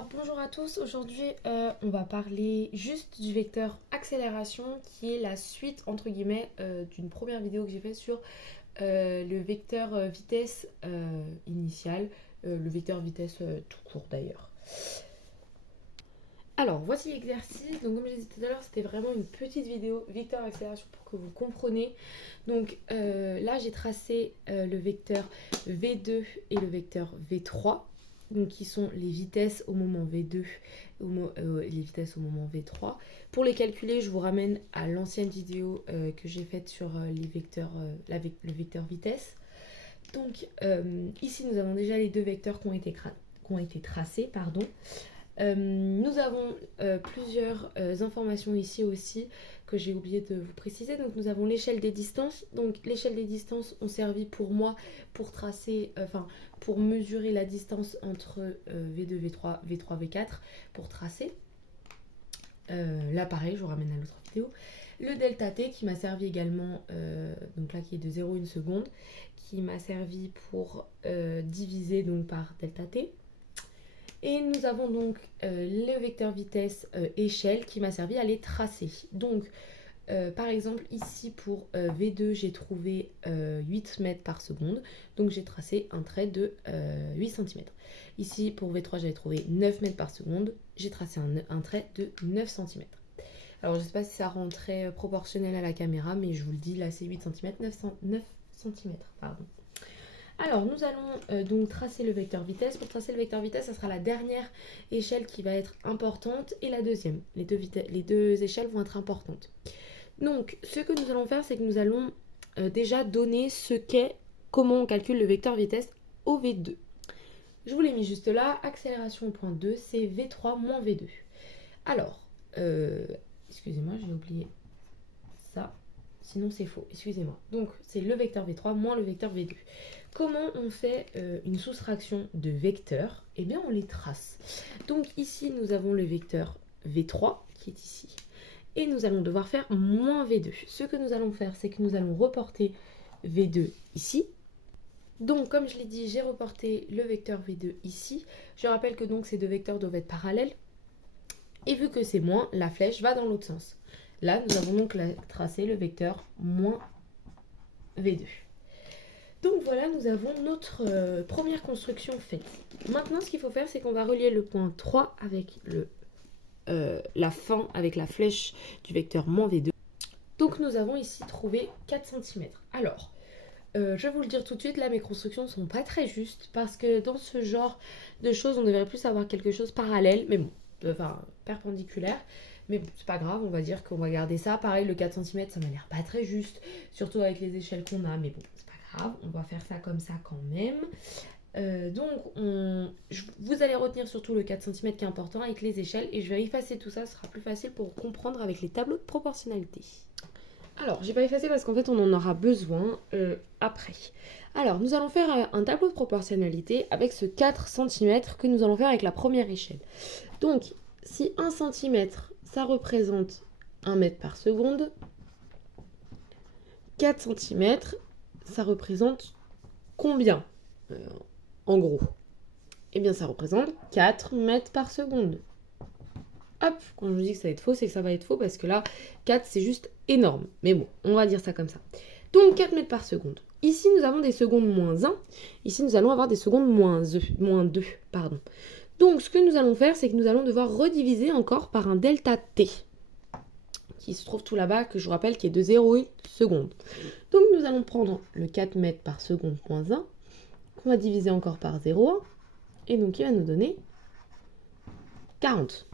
Alors bonjour à tous, aujourd'hui on va parler juste du vecteur accélération qui est la suite entre guillemets d'une première vidéo que j'ai faite sur le vecteur vitesse initial, le vecteur vitesse tout court d'ailleurs. Alors voici l'exercice, donc comme je l'ai dit tout à l'heure c'était vraiment une petite vidéo vecteur accélération pour que vous compreniez. Donc là j'ai tracé le vecteur V2 et le vecteur V3. Donc qui sont les vitesses au moment V2 et les vitesses au moment V3. Pour les calculer, je vous ramène à l'ancienne vidéo que j'ai faite sur les vecteurs, le vecteur vitesse. Donc ici, nous avons déjà les deux vecteurs qui ont été tracés. Nous avons plusieurs informations ici aussi que j'ai oublié de vous préciser. Donc nous avons l'échelle des distances. Donc l'échelle des distances ont servi pour moi pour tracer, pour mesurer la distance entre V2, V3, V3, V4 pour tracer. Là pareil, je vous ramène à l'autre vidéo. Le delta T qui m'a servi également, donc là qui est de 0,1 seconde, qui m'a servi pour diviser donc par delta T. Et nous avons donc le vecteur vitesse échelle qui m'a servi à les tracer. Donc par exemple ici pour V2 j'ai trouvé 8 mètres par seconde. Donc j'ai tracé un trait de 8 cm. Ici pour V3 j'avais trouvé 9 mètres par seconde. J'ai tracé un trait de 9 cm. Alors je ne sais pas si ça rend très proportionnel à la caméra, mais je vous le dis là c'est 8 cm, 9 cm pardon. Alors, nous allons donc tracer le vecteur vitesse. Pour tracer le vecteur vitesse, ça sera la dernière échelle qui va être importante et la deuxième. Les deux échelles vont être importantes. Donc, ce que nous allons faire, c'est que nous allons déjà donner comment on calcule le vecteur vitesse au V2. Je vous l'ai mis juste là. Accélération au point 2, c'est V3 moins V2. Alors, excusez-moi, j'ai oublié ça. Sinon, c'est faux. Excusez-moi. Donc, c'est le vecteur V3 moins le vecteur V2. Comment on fait une soustraction de vecteurs? Eh bien, on les trace. Donc ici, nous avons le vecteur V3 qui est ici. Et nous allons devoir faire moins V2. Ce que nous allons faire, c'est que nous allons reporter V2 ici. Donc, comme je l'ai dit, j'ai reporté le vecteur V2 ici. Je rappelle que donc ces deux vecteurs doivent être parallèles. Et vu que c'est moins, la flèche va dans l'autre sens. Là, nous avons donc tracé le vecteur moins V2. Donc voilà, nous avons notre première construction faite. Maintenant, ce qu'il faut faire, c'est qu'on va relier le point 3 avec la fin, avec la flèche du vecteur moins V2. Donc nous avons ici trouvé 4 cm. Alors, je vais vous le dire tout de suite, là mes constructions ne sont pas très justes parce que dans ce genre de choses, on devrait plus avoir quelque chose parallèle, mais bon, perpendiculaire. Mais bon, c'est pas grave, on va dire qu'on va garder ça. Pareil, le 4 cm, ça m'a l'air pas très juste, surtout avec les échelles qu'on a, mais bon, c'est pas grave, on va faire ça comme ça quand même. Vous allez retenir surtout le 4 cm qui est important avec les échelles et je vais effacer tout ça, ce sera plus facile pour comprendre avec les tableaux de proportionnalité. Alors, j'ai pas effacé parce qu'en fait on en aura besoin après. Alors, nous allons faire un tableau de proportionnalité avec ce 4 cm que nous allons faire avec la première échelle. Donc, si 1 cm ça représente 1 mètre par seconde, 4 cm ça représente combien en gros? Eh bien ça représente 4 mètres par seconde. Hop, quand je vous dis que ça va être faux, c'est que ça va être faux parce que là, 4 c'est juste énorme. Mais bon, on va dire ça comme ça. Donc 4 mètres par seconde. Ici nous avons des secondes moins 1. Ici nous allons avoir des secondes moins 2. Pardon. Donc ce que nous allons faire, c'est que nous allons devoir rediviser encore par un delta T. Qui se trouve tout là-bas, que je vous rappelle, qui est de 0,1 seconde. Donc nous allons prendre le 4 mètres par seconde moins 1, qu'on va diviser encore par 0,1, et donc il va nous donner 40.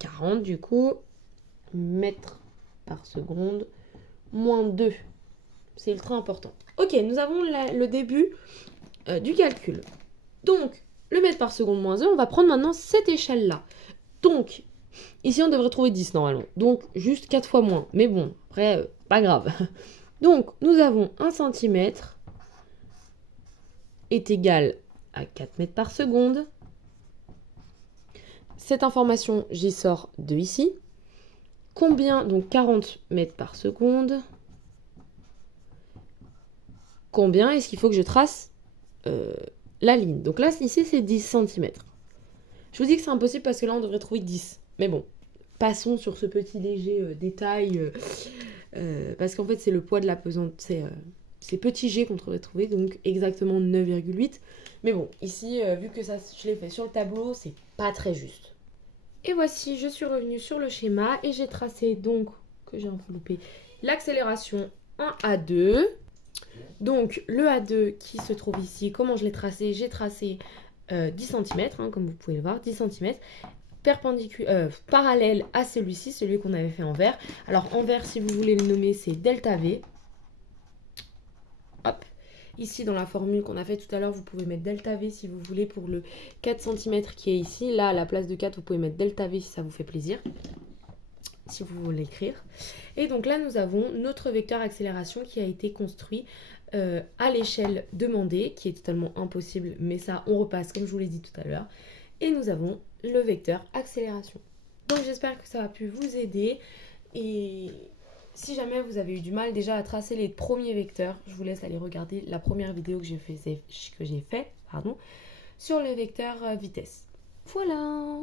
40 du coup, mètres par seconde moins 2. C'est ultra important. Ok, nous avons le début du calcul. Donc, le mètre par seconde moins 1, on va prendre maintenant cette échelle-là. Donc, ici on devrait trouver 10 normalement. Donc, juste 4 fois moins. Mais bon, après, pas grave. Donc, nous avons 1 cm est égal à 4 mètres par seconde. Cette information, j'y sors de ici. Combien, donc 40 mètres par seconde. Combien est-ce qu'il faut que je trace la ligne? Donc là, ici, c'est 10 cm. Je vous dis que c'est impossible parce que là, on devrait trouver 10. Mais bon, passons sur ce petit léger détail. Parce qu'en fait, c'est le poids de la pesante. C'est petit G qu'on devrait trouver, donc exactement 9,8. Mais bon, ici, vu que ça, je l'ai fait sur le tableau, c'est pas très juste. Et voici, je suis revenue sur le schéma et j'ai tracé donc, que j'ai un peu loupé, l'accélération en A2. Donc le A2 qui se trouve ici, comment je l'ai tracé? J'ai tracé 10 cm, comme vous pouvez le voir, 10 cm, parallèle à celui-ci, celui qu'on avait fait en vert. Alors en vert, si vous voulez le nommer, c'est delta V. Hop. Ici, dans la formule qu'on a fait tout à l'heure, vous pouvez mettre delta V si vous voulez pour le 4 cm qui est ici. Là, à la place de 4, vous pouvez mettre delta V si ça vous fait plaisir, si vous voulez l'écrire. Et donc là, nous avons notre vecteur accélération qui a été construit à l'échelle demandée, qui est totalement impossible, mais ça, on repasse comme je vous l'ai dit tout à l'heure. Et nous avons le vecteur accélération. Donc j'espère que ça a pu vous aider. Et si jamais vous avez eu du mal déjà à tracer les premiers vecteurs, je vous laisse aller regarder la première vidéo que j'ai fait sur les vecteurs vitesse. Voilà.